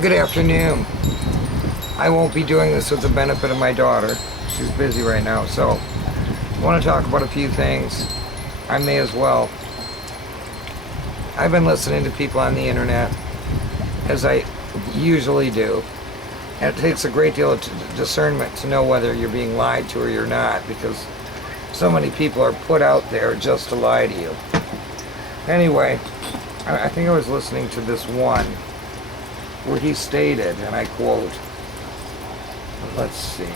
Good afternoon. I won't be doing this with the benefit of my daughter. She's busy right now, so I want to talk about a few things. I may as well. I've been listening to people on the internet, as I usually do, and it takes a great deal of discernment to know whether you're being lied to or you're not, because so many people are put out there just to lie to you. Anyway, I think I was listening to this one where he stated, and I quote, let's see,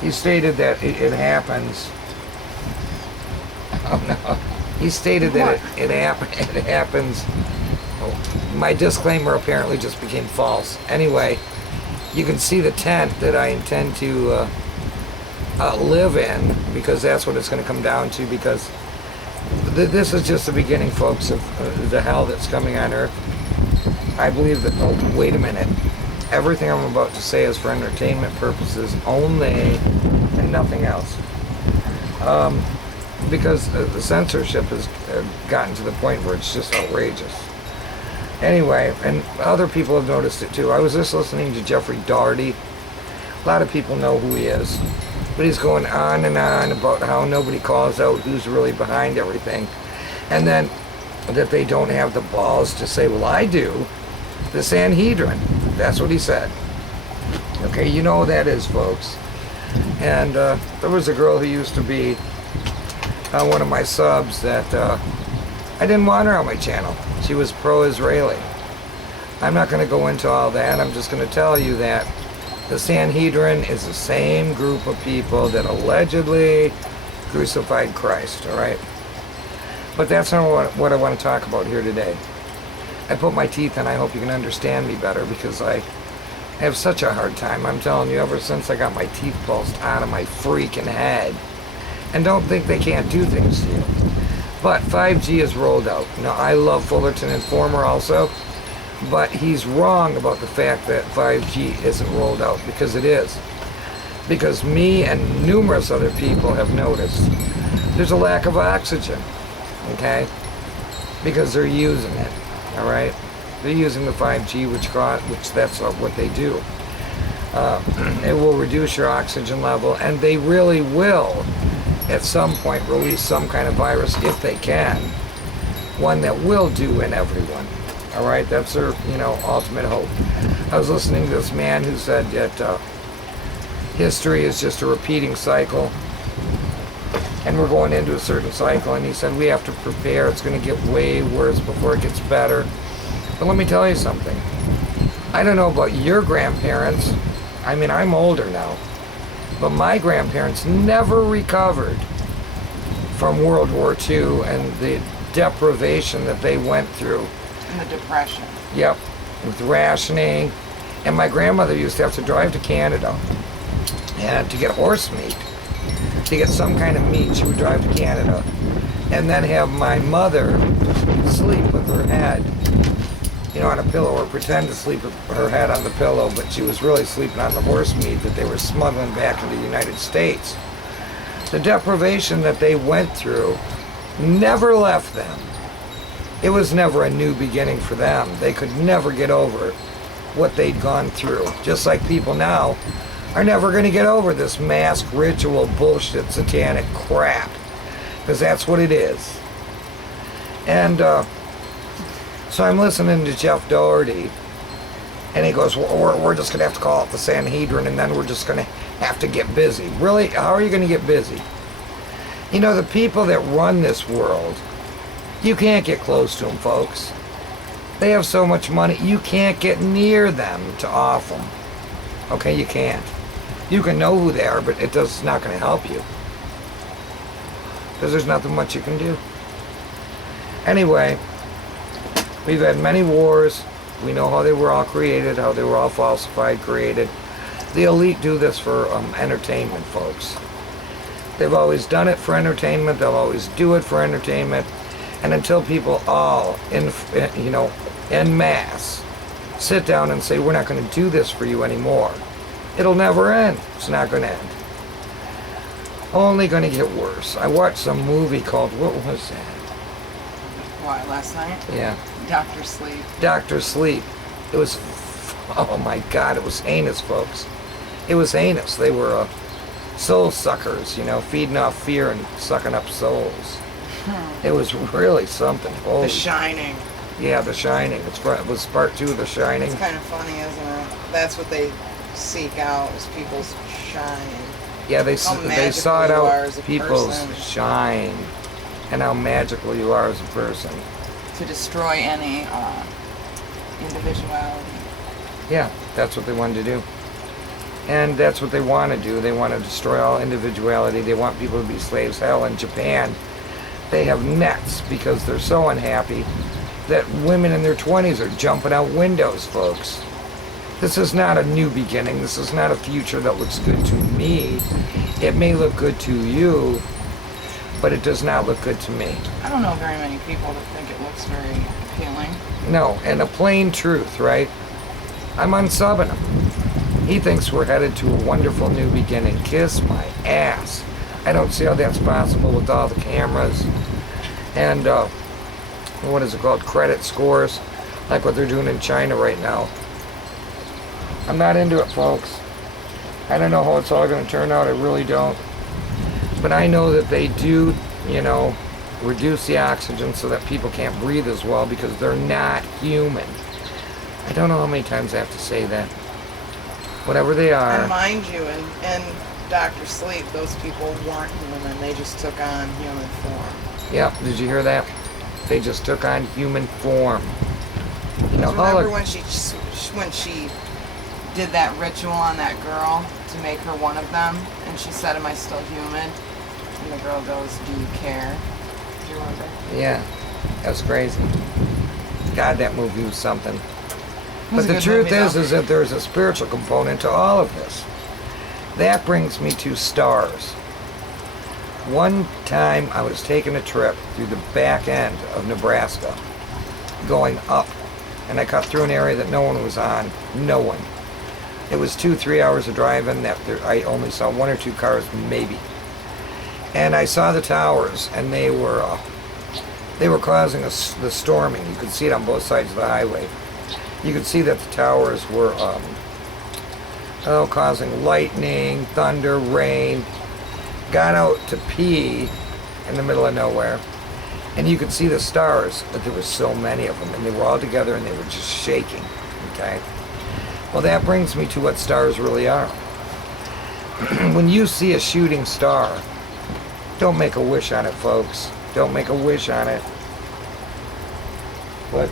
he stated that it happens, oh no, he stated that it happens, oh, my disclaimer apparently just became false. Anyway, you can see the tent that I intend to live in, because that's what it's going to come down to, because this is just the beginning, folks, of the hell that's coming on earth. I believe that, oh, wait a minute. Everything I'm about to say is for entertainment purposes only and nothing else. Because the censorship has gotten to the point where it's just outrageous. Anyway, and other people have noticed it too. I was just listening to Jeffrey Daugherty. A lot of people know who he is. But he's going on and on about how nobody calls out who's really behind everything. And then that they don't have the balls to say, well, I do. The Sanhedrin. That's what he said. Okay, you know who that is, folks. And there was a girl who used to be one of my subs that I didn't want her on my channel. She was pro-Israeli. I'm not going to go into all that. I'm just going to tell you that the Sanhedrin is the same group of people that allegedly crucified Christ, all right? But that's not what I want to talk about here today. I put my teeth in. I hope you can understand me better, because I have such a hard time. I'm telling you, ever since I got my teeth pulsed out of my freaking head. And don't think they can't do things to you. But 5G is rolled out. Now, I love Fullerton Informer also, but he's wrong about the fact that 5G isn't rolled out, because it is. Because me and numerous other people have noticed there's a lack of oxygen, okay? Because they're using it. All right, they're using the 5G, which that's what they do. It will reduce your oxygen level, and they really will, at some point, release some kind of virus if they can. One that will do in everyone. All right, that's their, ultimate hope. I was listening to this man who said that history is just a repeating cycle, and we're going into a certain cycle, and he said we have to prepare. It's going to get way worse before it gets better. But let me tell you something. I don't know about your grandparents. I mean, I'm older now, but my grandparents never recovered from World War II and the deprivation that they went through. And the Depression. Yep, with rationing. And my grandmother used to have to drive to Canada and to get horse meat. To get some kind of meat, she would drive to Canada and then have my mother sleep with her head, on a pillow, or pretend to sleep with her head on the pillow, but she was really sleeping on the horse meat that they were smuggling back into the United States. The deprivation that they went through never left them. It was never a new beginning for them. They could never get over what they'd gone through. Just like people now are never going to get over this mask ritual bullshit satanic crap, because that's what it is. And so I'm listening to Jeff Doherty, and he goes, well, we're just going to have to call it the Sanhedrin, and then we're just going to have to get busy. Really? How are you going to get busy? The people that run this world, you can't get close to them, folks. They have so much money, you can't get near them to off them. Okay, you can't. You can know who they are, but it's not going to help you, because there's nothing much you can do. Anyway, we've had many wars. We know how they were all created, how they were all falsified, created. The elite do this for entertainment, folks. They've always done it for entertainment. They'll always do it for entertainment. And until people all, en masse, sit down and say, we're not going to do this for you anymore, it'll never end. It's not going to end. Only going to get worse. I watched some movie called, what was that? What, last night? Yeah. Dr. Sleep. Dr. Sleep. It was, oh my God, it was heinous, folks. It was heinous. They were soul suckers, you know, feeding off fear and sucking up souls. It was really something. Holy. The Shining. Yeah, The Shining. It was part 2 of The Shining. It's kind of funny, isn't it? That's what they seek out, is people's shine. Yeah, they How sought magical you are out as a people's person. shine and how magical you are as a person. To destroy any individuality. Yeah, that's what they wanted to do. And that's what they want to do. They want to destroy all individuality. They want people to be slaves. Hell, in Japan, they have nets because they're so unhappy that women in their 20s are jumping out windows, folks. This is not a new beginning. This is not a future that looks good to me. It may look good to you, but it does not look good to me. I don't know very many people that think it looks very appealing. No, and a plain truth, right? I'm unsubbing him. He thinks we're headed to a wonderful new beginning. Kiss my ass. I don't see how that's possible with all the cameras and what is it called? Credit scores, like what they're doing in China right now. I'm not into it, folks. I don't know how it's all going to turn out. I really don't. But I know that they do, you know, reduce the oxygen so that people can't breathe as well because they're not human. I don't know how many times I have to say that. Whatever they are. And mind you, in Dr. Sleep, those people weren't human. They just took on human form. Yep, did you hear that? They just took on human form. You know, remember when she did that ritual on that girl to make her one of them, and she said, "Am I still human?" And the girl goes, "Do you care?" Do you remember? Yeah, that's crazy. God, that movie was something. It But was a the good truth movie, is that there's a spiritual component to all of this. That brings me to stars. One time I was taking a trip through the back end of Nebraska, going up, and I cut through an area that no one was on. No one. It was 2-3 hours of driving that I only saw 1 or 2 cars, maybe. And I saw the towers, and they were causing the storming. You could see it on both sides of the highway. You could see that the towers were causing lightning, thunder, rain. Got out to pee in the middle of nowhere, and you could see the stars, but there were so many of them, and they were all together, and they were just shaking, okay? Well, that brings me to what stars really are. When you see a shooting star, don't make a wish on it, folks. Don't make a wish on it. But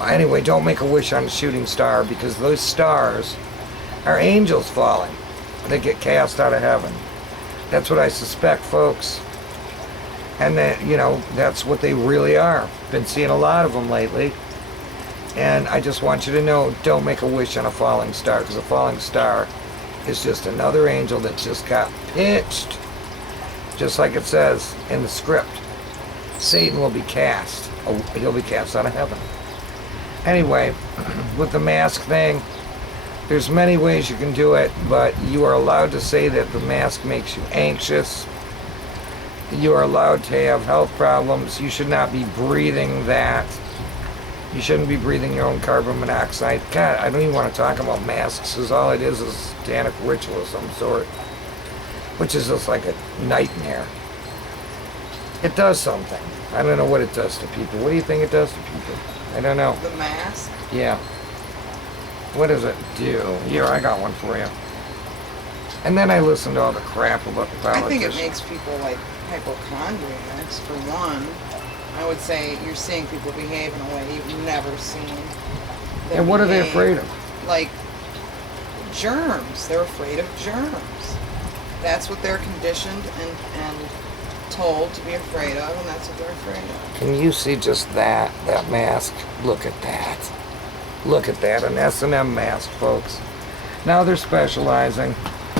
anyway, don't make a wish on a shooting star, because those stars are angels falling. They get cast out of heaven. That's what I suspect, folks. And that, you know, that's what they really are. Been seeing a lot of them lately. And I just want you to know, don't make a wish on a falling star, because a falling star is just another angel that just got pitched. Just like it says in the script. Satan will be cast. He'll be cast out of heaven. Anyway, with the mask thing, there's many ways you can do it, but you are allowed to say that the mask makes you anxious. You are allowed to have health problems. You should not be breathing that. You shouldn't be breathing your own carbon monoxide. God, I don't even want to talk about masks, because all it is a satanic ritual of some sort, which is just like a nightmare. It does something. I don't know what it does to people. What do you think it does to people? I don't know. The mask? Yeah. What does it do? Here, I got one for you. And then I listened to all the crap about the politicians. I think it makes people like hypochondriacs, for one. I would say you're seeing people behave in a way you've never seen them And what are they behave. afraid of? Like germs. They're afraid of germs. That's what they're conditioned and told to be afraid of, and that's what they're afraid of. Can you see just that mask? Look at that. Look at that, an S&M mask, folks. Now they're specializing,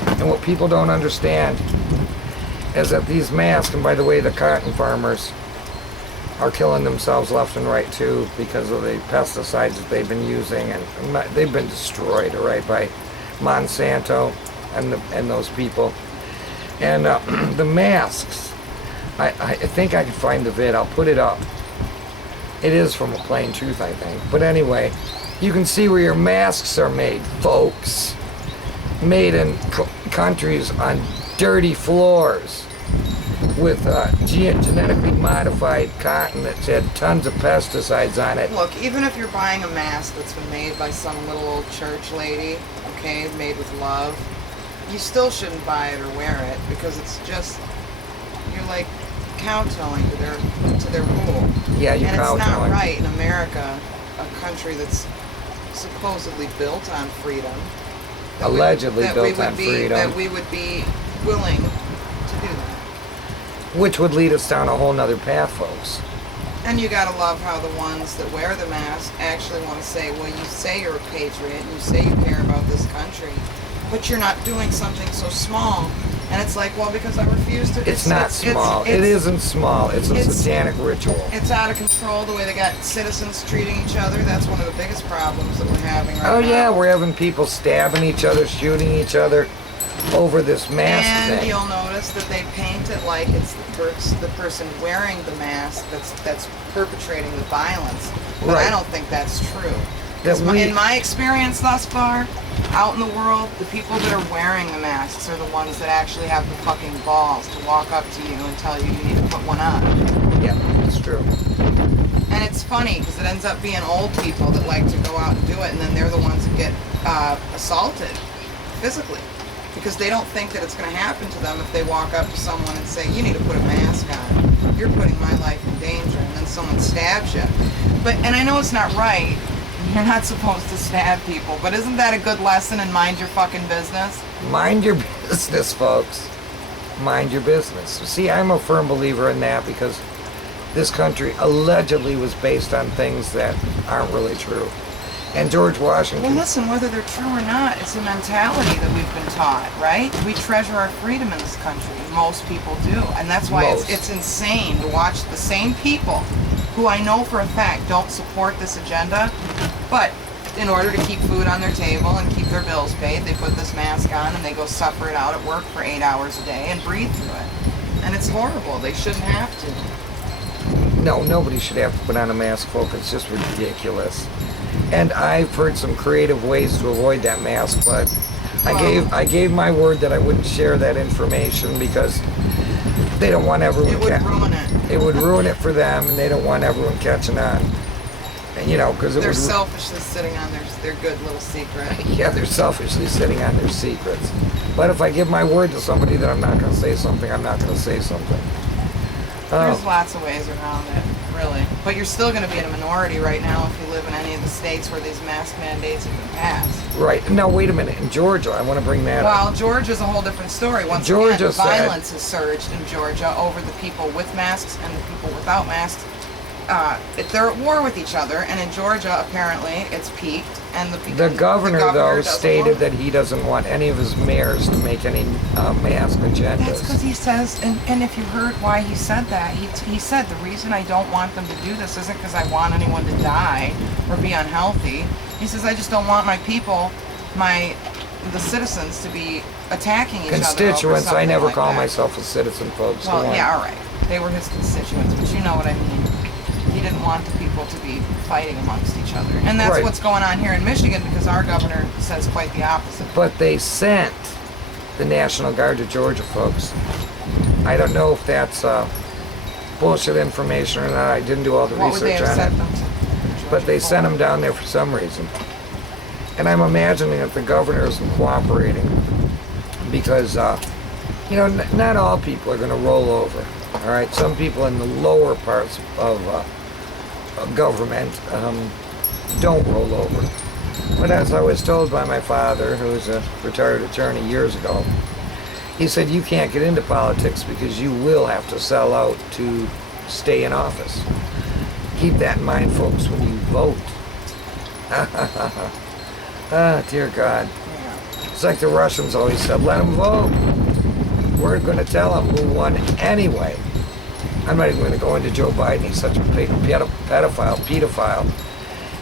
and what people don't understand is that these masks, and by the way, the cotton farmers are killing themselves left and right too because of the pesticides that they've been using, and they've been destroyed, all right, by Monsanto and those people. And the masks I think I can find the vid. I'll put it up. It is from A Plain Truth, I think. But anyway, you can see where your masks are made, folks. Made in countries on dirty floors with genetically modified cotton that's had tons of pesticides on it. Look, even if you're buying a mask that's been made by some little old church lady, okay, made with love, you still shouldn't buy it or wear it because it's just, you're like kowtowing to their rule. Yeah, you're and kowtowing. It's not right in America, a country that's supposedly built on freedom. Allegedly built on freedom. That we would be willing to do that. Which would lead us down a whole nother path, folks. And you gotta love how the ones that wear the mask actually want to say, well, you say you're a patriot, and you say you care about this country, but you're not doing something so small. And it's like, well, because I refuse to. It's not small. It isn't small. It's a satanic ritual. It's out of control the way they got citizens treating each other. That's one of the biggest problems that we're having right now. Oh yeah, we're having people stabbing each other, shooting each other over this mask and thing. You'll notice that they paint it like it's the person wearing the mask that's perpetrating the violence. But Right. I don't think that's true. In my experience thus far, out in the world, the people that are wearing the masks are the ones that actually have the fucking balls to walk up to you and tell you you need to put one on. Yeah, it's true. And it's funny because it ends up being old people that like to go out and do it, and then they're the ones that get assaulted physically because they don't think that it's going to happen to them if they walk up to someone and say, you need to put a mask on. You're putting my life in danger, and then someone stabs you. And I know it's not right. You're not supposed to stab people, but isn't that a good lesson in mind your fucking business? Mind your business, folks. Mind your business. See, I'm a firm believer in that because this country allegedly was based on things that aren't really true. And George Washington... Well, listen, whether they're true or not, it's a mentality that we've been taught, right? We treasure our freedom in this country. Most people do. And that's why it's insane to watch the same people who I know for a fact don't support this agenda, but in order to keep food on their table and keep their bills paid, they put this mask on and they go suffer it out at work for 8 hours a day and breathe through it. And it's horrible. They shouldn't have to. No, nobody should have to put on a mask, folks. It's just ridiculous. And I've heard some creative ways to avoid that mask, but I gave my word that I wouldn't share that information because they don't want everyone... It would ruin it. It would ruin it for them, and they don't want everyone catching on. And, you know, because they're selfishly sitting on their good little secret. Yeah, they're selfishly sitting on their secrets. But if I give my word to somebody that I'm not going to say something, I'm not going to say something. There's lots of ways around it, really. But you're still going to be in a minority right now if you live in any of the states where these mask mandates have been passed. Right. Now, wait a minute. In Georgia, I want to bring that up. Well, Georgia's a whole different story. Once again, violence has surged in Georgia over the people with masks and the people without masks. They're at war with each other, and in Georgia, apparently, it's peaked. And the governor though, stated that he doesn't want any of his mayors to make any mask agendas. That's because he says, and if you heard why he said that, he said the reason I don't want them to do this isn't because I want anyone to die or be unhealthy. He says, I just don't want my people, the citizens, to be attacking each other. Constituents, I never like call that. myself a citizen, folks. Well, yeah, all right. They were his constituents, but you know what I mean. He didn't want the people to be fighting amongst each other. And that's what's going on here in Michigan because our governor says quite the opposite. But they sent the National Guard to Georgia, folks. I don't know if that's bullshit information or not. I didn't do all the research on it. But they sent them down there for some reason. And I'm imagining that the governor isn't cooperating because, you know, not all people are going to roll over. All right, some people in the lower parts of government don't roll over. But as I was told by my father, who was a retired attorney years ago, he said you can't get into politics because you will have to sell out to stay in office. Keep that in mind, folks, when you vote. Ah, dear God. It's like the Russians always said, let them vote. We're going to tell them who won anyway. I'm not even going to go into Joe Biden. He's such a pedophile.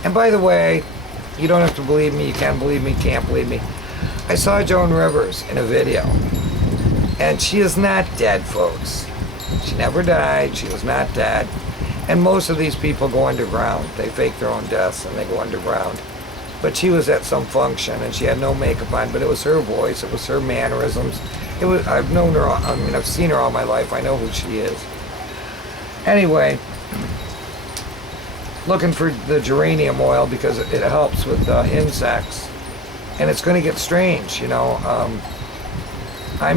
And by the way, you don't have to believe me. You can believe me, can't believe me. I saw Joan Rivers in a video. And she is not dead, folks. She never died. She was not dead. And most of these people go underground. They fake their own deaths and they go underground. But she was at some function and she had no makeup on, but it was her voice. It was her mannerisms. I've known her, I've seen her all my life. I know who she is. Anyway, looking for the geranium oil because it helps with insects. And it's going to get strange, I'm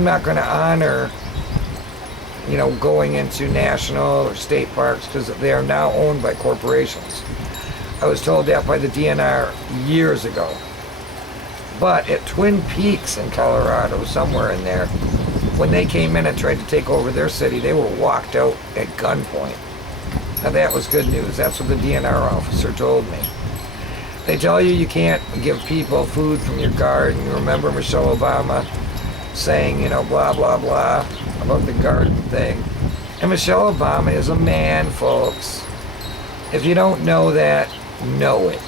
not going to honor, going into national or state parks because they are now owned by corporations. I was told that by the DNR years ago. But at Twin Peaks in Colorado, somewhere in there, when they came in and tried to take over their city, they were walked out at gunpoint. Now that was good news. That's what the DNR officer told me. They tell you can't give people food from your garden. You remember Michelle Obama saying, blah, blah, blah about the garden thing. And Michelle Obama is a man, folks. If you don't know that, know it.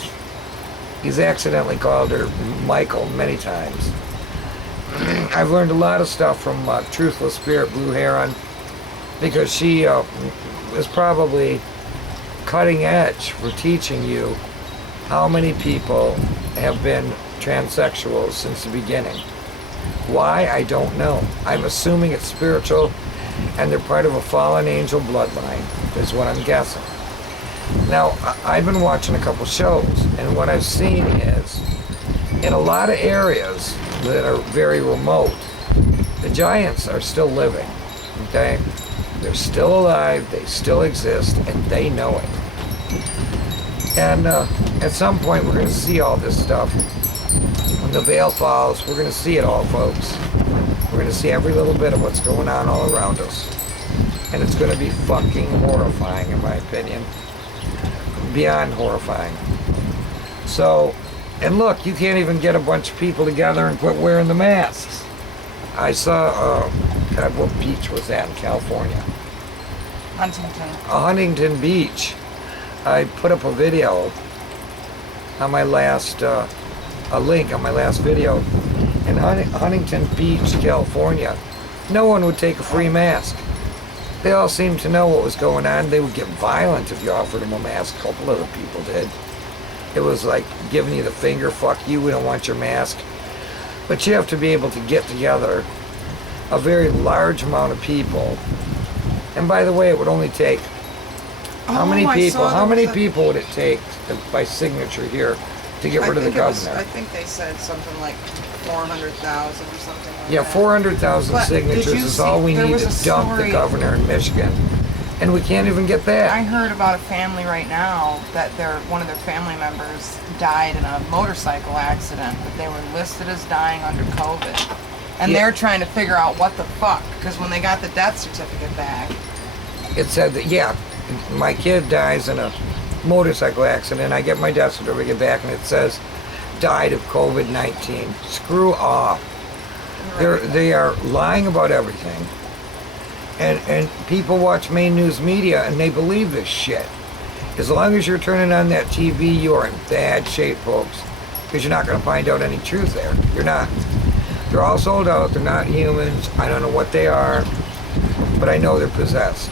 He's accidentally called her Michael many times. I've learned a lot of stuff from Truthless Spirit Blue Heron because she is probably cutting edge for teaching you how many people have been transsexuals since the beginning. Why? I don't know. I'm assuming it's spiritual and they're part of a fallen angel bloodline, is what I'm guessing. Now, I've been watching a couple shows, and what I've seen is, in a lot of areas that are very remote, the giants are still living, okay? They're still alive, they still exist, and they know it. And at some point, we're going to see all this stuff. When the veil falls, we're going to see it all, folks. We're going to see every little bit of what's going on all around us. And it's going to be fucking horrifying, in my opinion. Beyond horrifying. So, and look, you can't even get a bunch of people together and quit wearing the masks. I saw, God, what beach was that in California? Huntington Beach. I put up a video on my last, a link on my last video. In Huntington Beach, California, no one would take a free mask. They all seemed to know what was going on. They would get violent if you offered them a mask. A couple other people did. It was like giving you the finger, fuck you, we don't want your mask. But you have to be able to get together a very large amount of people. And by the way, it would only take, how many people would it take by signature here to get rid of the governor? I think they said something like 400,000 or something like that. Yeah, 400,000 signatures is all we need to dump the governor in Michigan. And we can't even get that. I heard about a family right now that one of their family members died in a motorcycle accident, but they were listed as dying under COVID. And they're trying to figure out what the fuck, because when they got the death certificate back, it said that, yeah, my kid dies in a motorcycle accident. I get my death certificate back and it says died of COVID-19. Screw off. Right. They are lying about everything. And people watch main news media and they believe this shit. As long as you're turning on that TV, you're in bad shape, folks. Because you're not going to find out any truth there. You're not. They're all sold out. They're not humans. I don't know what they are. But I know they're possessed.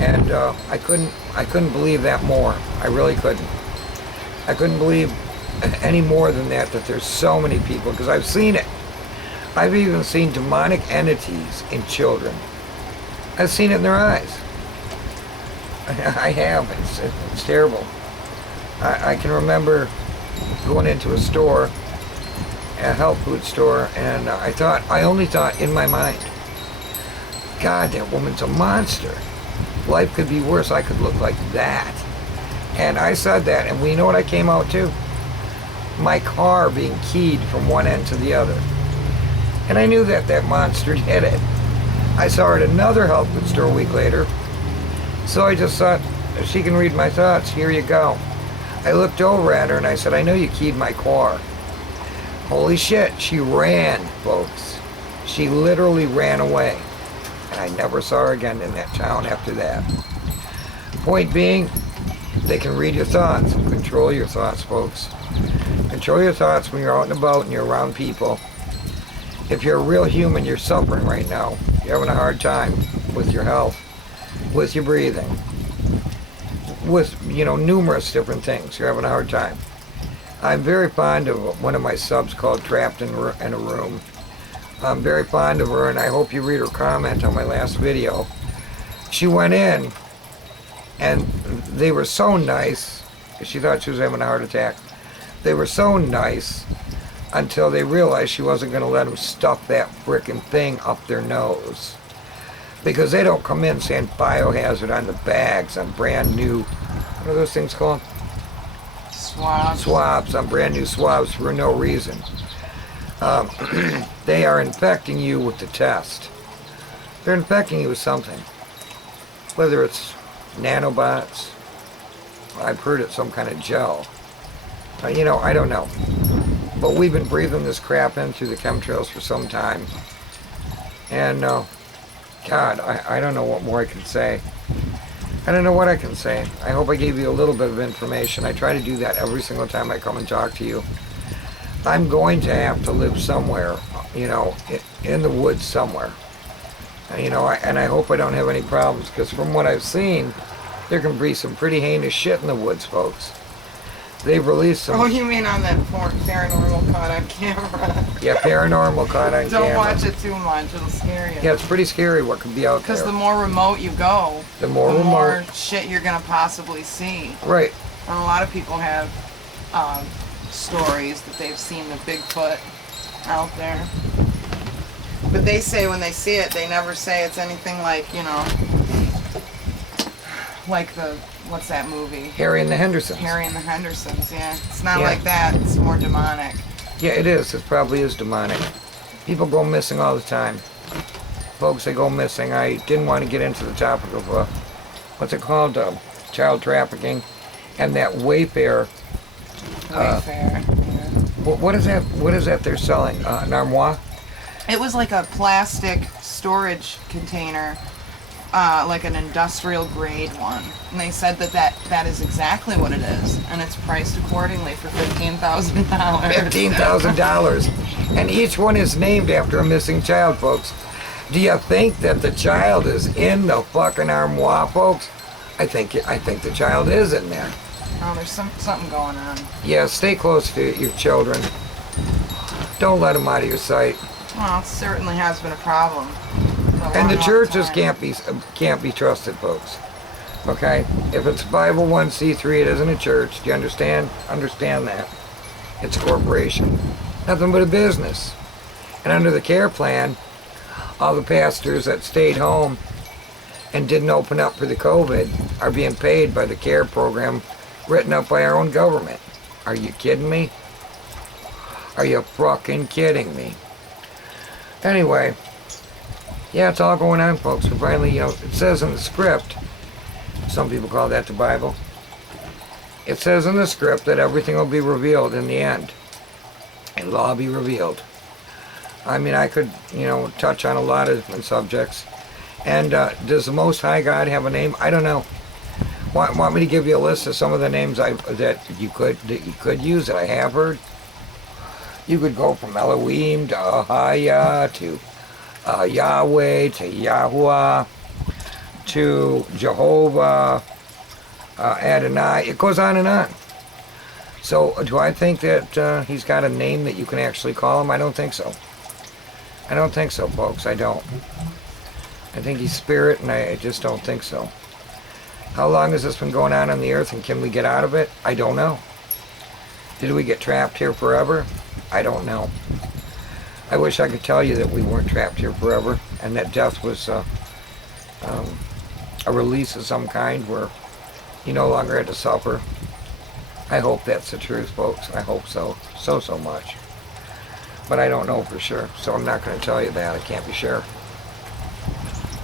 And I couldn't believe that more. I really couldn't. I couldn't believe any more than that there's so many people. Because I've seen it. I've even seen demonic entities in children. I've seen it in their eyes. I have. It's terrible. I can remember going into a store, a health food store, and I only thought in my mind, God, that woman's a monster. Life could be worse. I could look like that. And I said that, and we know what I came out to? My car being keyed from one end to the other. And I knew that monster did it. I saw her at another health food store a week later. So I just thought, if she can read my thoughts, here you go. I looked over at her and I said, I know you keyed my car. Holy shit, she ran, folks. She literally ran away. And I never saw her again in that town after that. Point being, they can read your thoughts. Control your thoughts, folks. Control your thoughts when you're out and about and you're around people. If you're a real human, you're suffering right now. You're having a hard time with your health, with your breathing, with, numerous different things. You're having a hard time. I'm very fond of one of my subs called Trapped in a Room. I'm very fond of her, and I hope you read her comment on my last video. She went in, and they were so nice. She thought she was having a heart attack. They were so nice until they realized she wasn't going to let them stuff that frickin' thing up their nose. Because they don't come in saying biohazard on the bags on brand new, what are those things called? Swabs. Swabs, on brand new swabs for no reason. They are infecting you with the test. They're infecting you with something. Whether it's nanobots, I've heard it's some kind of gel. I don't know. But we've been breathing this crap in through the chemtrails for some time. And, God, I don't know what more I can say. I don't know what I can say. I hope I gave you a little bit of information. I try to do that every single time I come and talk to you. I'm going to have to live somewhere, in the woods somewhere. And I hope I don't have any problems, because from what I've seen, there can be some pretty heinous shit in the woods, folks. They've released some... Oh, you mean on that paranormal caught on camera? Yeah, paranormal caught on camera. Don't watch it too much, it'll scare you. Yeah, it's pretty scary what could be out there. Because the more remote you go, the more shit you're going to possibly see. Right. And a lot of people have stories that they've seen the Bigfoot out there. But they say when they see it, they never say it's anything like, like what's that movie? Harry and the Hendersons. Harry and the Hendersons, yeah. It's not like that, it's more demonic. Yeah, it is. It probably is demonic. People go missing all the time. Folks, they go missing. I didn't want to get into the topic of, what's it called? Child trafficking. And that Wayfair. Wayfair, yeah. What is that? What is that they're selling? An armoire? It was like a plastic storage container, like an industrial grade one. And they said that is exactly what it is. And it's priced accordingly for $15,000. $15,000. And each one is named after a missing child, folks. Do you think that the child is in the fucking armoire, folks? I think the child is in there. Oh, there's something going on. Yeah, stay close to your children. Don't let them out of your sight. Well, it certainly has been a problem. And the churches can't be trusted, folks. Okay? If it's 501c3, it isn't a church. Do you understand? Understand that. It's a corporation. Nothing but a business. And under the CARE plan, all the pastors that stayed home and didn't open up for the COVID are being paid by the CARE program written up by our own government. Are you kidding me? Are you fucking kidding me? Anyway, yeah, it's all going on, folks. We're finally, it says in the script, some people call that the Bible. It says in the script that everything will be revealed in the end. It'll all be revealed. I mean, I could, touch on a lot of different subjects. And does the Most High God have a name? I don't know. Want me to give you a list of some of the names that you could use that I have heard? You could go from Elohim to Ahaya to Yahweh to Yahuwah to Jehovah, Adonai. It goes on and on. So do I think that he's got a name that you can actually call him? I don't think so. I don't think so, folks. I don't. I think he's spirit, and I just don't think so. How long has this been going on the earth, and can we get out of it? I don't know. Did we get trapped here forever? I don't know. I wish I could tell you that we weren't trapped here forever, and that death was a release of some kind where you no longer had to suffer. I hope that's the truth, folks. I hope so. So much. But I don't know for sure, so I'm not going to tell you that. I can't be sure.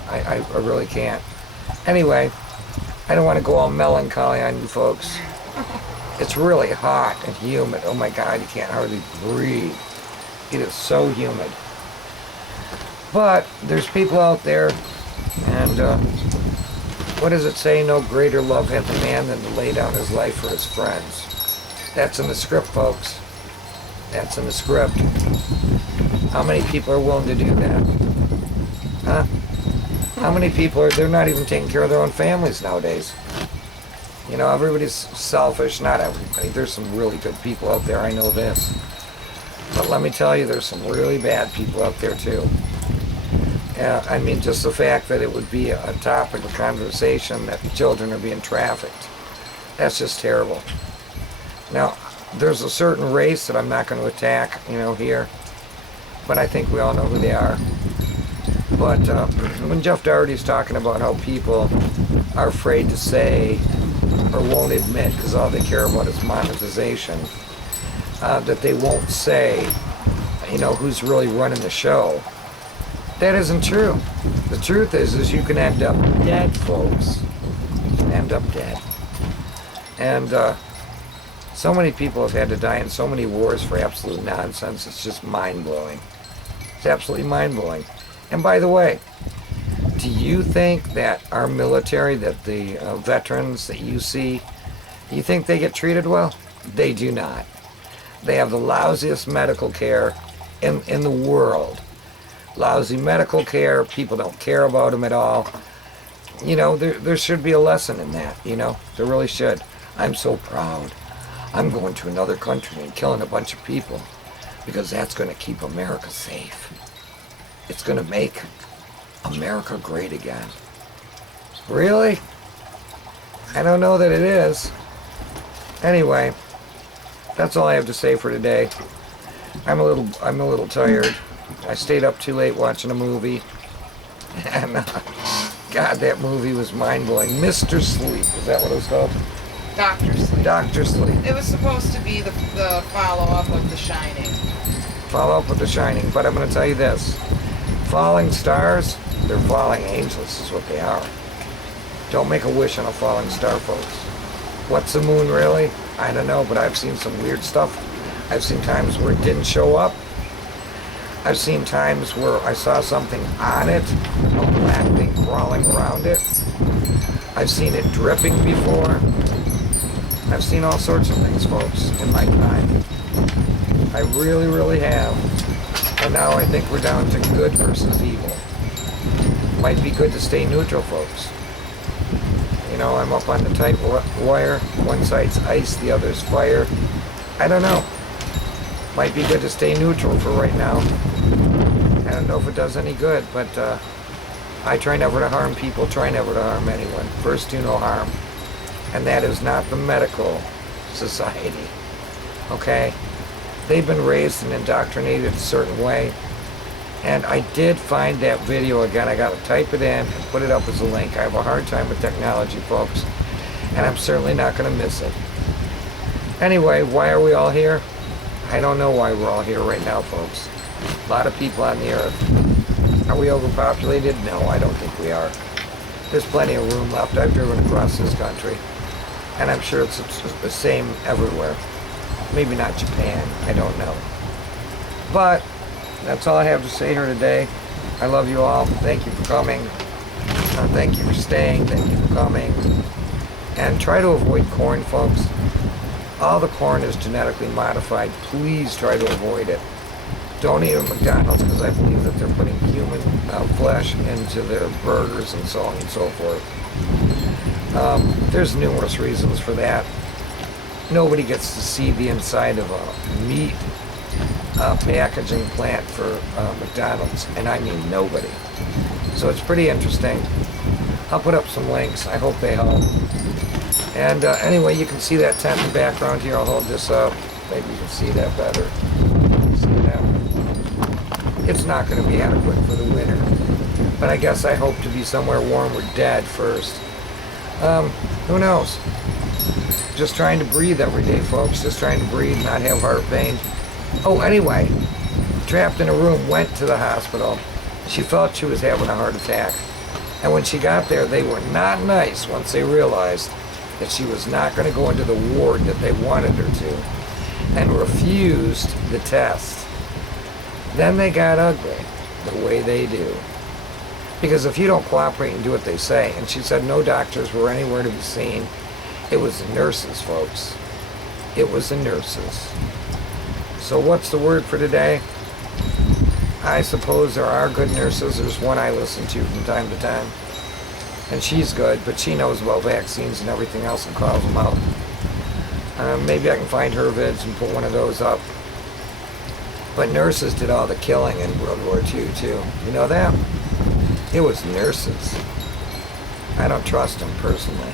I really can't. Anyway, I don't want to go all melancholy on you folks. It's really hot and humid. Oh my God, you can't hardly breathe. It is so humid. But there's people out there, and what does it say? No greater love hath a man than to lay down his life for his friends. That's in the script, folks. That's in the script. How many people are willing to do that? Huh? How many people they're not even taking care of their own families nowadays. You know, everybody's selfish. Not everybody. There's some really good people out there, I know this. But let me tell you, there's some really bad people out there too. I mean, just the fact that it would be a topic of conversation that children are being trafficked. That's just terrible. Now, there's a certain race that I'm not going to attack, you know, here. But I think we all know who they are. But when Jeff Doherty's talking about how people are afraid to say or won't admit because all they care about is monetization, that they won't say, you know, who's really running the show. That isn't true. The truth is you can end up dead, folks. You can end up dead. And so many people have had to die in so many wars for absolute nonsense. It's just mind-blowing. It's absolutely mind-blowing. And by the way, do you think that our military, that the veterans that you see, do you think they get treated well? They do not. They have the lousiest medical care in the world. Lousy medical care. People don't care about them at all. You know, there should be a lesson in that, you know. There really should. I'm so proud. I'm going to another country and killing a bunch of people because that's going to keep America safe. It's going to make America great again. Really? I don't know that it is. Anyway, that's all I have to say for today. I'm a little tired. I stayed up too late watching a movie. And God, that movie was mind-blowing. Mr. Sleep, is that what it was called? Dr. Sleep. Dr. Sleep. It was supposed to be the follow-up of The Shining. Follow up with The Shining, but I'm going to tell you this. Falling stars, they're falling angels is what they are. Don't make a wish on a falling star, folks. What's the moon really? I don't know, but I've seen some weird stuff. I've seen times where it didn't show up. I've seen times where I saw something on it, a black thing crawling around it. I've seen it dripping before. I've seen all sorts of things, folks, in my time. I really, really have. And now I think we're down to good versus evil. Might be good to stay neutral, folks. You know, I'm up on the tight wire. One side's ice, the other's fire. I don't know. Might be good to stay neutral for right now. I don't know if it does any good, but I try never to harm people, try never to harm anyone. First, do no harm. And that is not the medical society. Okay? They've been raised and indoctrinated a certain way. And I did find that video again. I got to type it in and put it up as a link. I have a hard time with technology, folks. And I'm certainly not going to miss it. Anyway, why are we all here? I don't know why we're all here right now, folks. A lot of people on the earth. Are we overpopulated? No, I don't think we are. There's plenty of room left. I've driven across this country. And I'm sure it's the same everywhere. Maybe not Japan. I don't know. But that's all I have to say here today. I love you all. Thank you for coming. Thank you for staying. Thank you for coming. And try to avoid corn, folks. All the corn is genetically modified. Please try to avoid it. Don't eat at McDonald's because I believe that they're putting human flesh into their burgers and so on and so forth. There's numerous reasons for that. Nobody gets to see the inside of a meat packaging plant for McDonald's, and I mean nobody. So it's pretty interesting. I'll put up some links. I hope they help. And anyway, you can see that tent in the background here. I'll hold this up. Maybe you can see that better. See that? It's not going to be adequate for the winter. But I guess I hope to be somewhere warm or dead first. Who knows? Just trying to breathe every day, folks. Just trying to breathe, not have heart pain. Oh, anyway, trapped in a room, went to the hospital. She felt she was having a heart attack. And when she got there, they were not nice once they realized that she was not going to go into the ward that they wanted her to, and refused the test. Then they got ugly, the way they do. Because if you don't cooperate and do what they say, and she said no doctors were anywhere to be seen, it was the nurses, folks. It was the nurses. So what's the word for today? I suppose there are good nurses. There's one I listen to from time to time. And she's good, but she knows about vaccines and everything else and calls them out. Maybe I can find her vids and put one of those up. But nurses did all the killing in World War II too. You know that? It was nurses. I don't trust them personally.